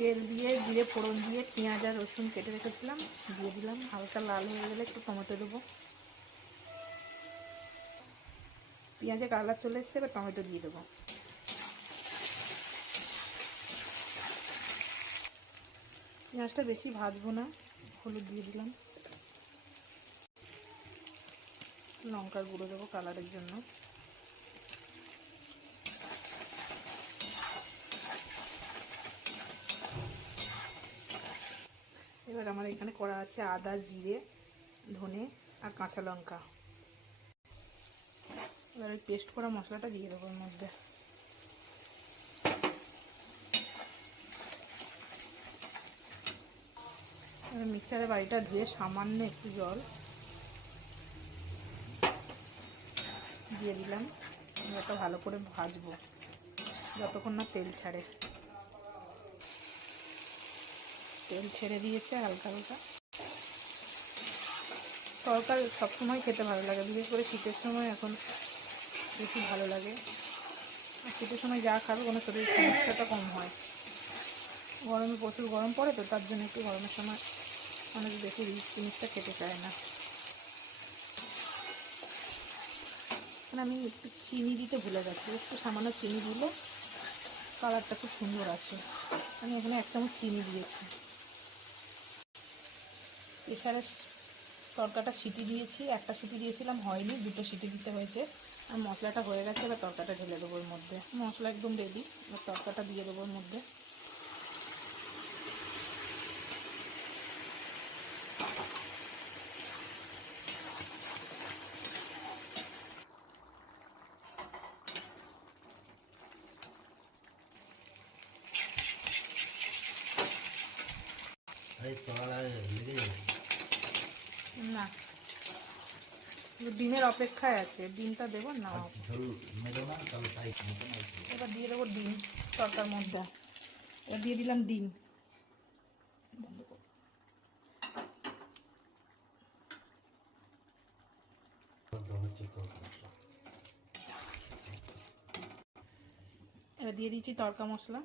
তেল দিয়ে জিরে ফোড়ন দিয়ে পেঁয়াজ আর রসুন কেটে রেখেছিলাম দিয়ে দিলাম। হালকা লাল হয়ে গেলে একটু টমেটো দেবো। পেঁয়াজে কালার চলে এসছে, এবার টমেটো দিয়ে দেবো। পেঁয়াজটা বেশি ভাজবো না, হলুদ দিয়ে দিলাম। লঙ্কার গুঁড়ো দেবো কালারের জন্য। এবার আমার এখানে করা আছে আদা, জিরে, ধনে আর কাঁচা লঙ্কা। এবার ওই পেস্ট করা মশলাটা দিয়ে দেবো এর মধ্যে। এবার মিক্সারের বাড়িটা ধুয়ে সামান্য একটু জল দিয়ে দিলাম। এটা ভালো করে ভাজবো যতক্ষণ না তেল ছাড়ে। তেল ছেড়ে দিয়েছে হালকা হালকা। তরকারি সবসময় খেতে ভালো লাগে, বিশেষ করে শীতের সময় এখন বেশি ভালো লাগে। আর শীতের সময় যা খাবে কোনো শরীর সমস্যাটা কম হয়। গরমে প্রচুর গরম পড়ে তো, তার জন্য একটু গরমের সময় অনেক বেশি রিচ জিনিসটা খেতে চায় না। আমি একটু চিনি দিতে ভুলে গেছি, একটু সামান্য চিনি দিলে কালারটা খুব সুন্দর আসে। আমি এখানে 1 চামচ চিনি দিয়েছি। প্রেসারে তরকাটা সিটি দিয়েছি, একটা সিটি দিয়েছিলাম হয়নি, 2টো সিটি দিতে হয়েছে। আর মশলাটা হয়ে গেছে, এবার তরকাটা ঢেলে দেবো এর মধ্যে। মশলা একদম রেডি, এবার তরকাটা দিয়ে দেবো এর মধ্যে। না, ডিমের অপেক্ষায় আছে, ডিমটা দেবো না। এবার দিয়ে দেবো ডিম তরকার মধ্যে। এবার দিয়ে দিলাম ডিম। এবার দিয়ে দিচ্ছি তরকা মশলা।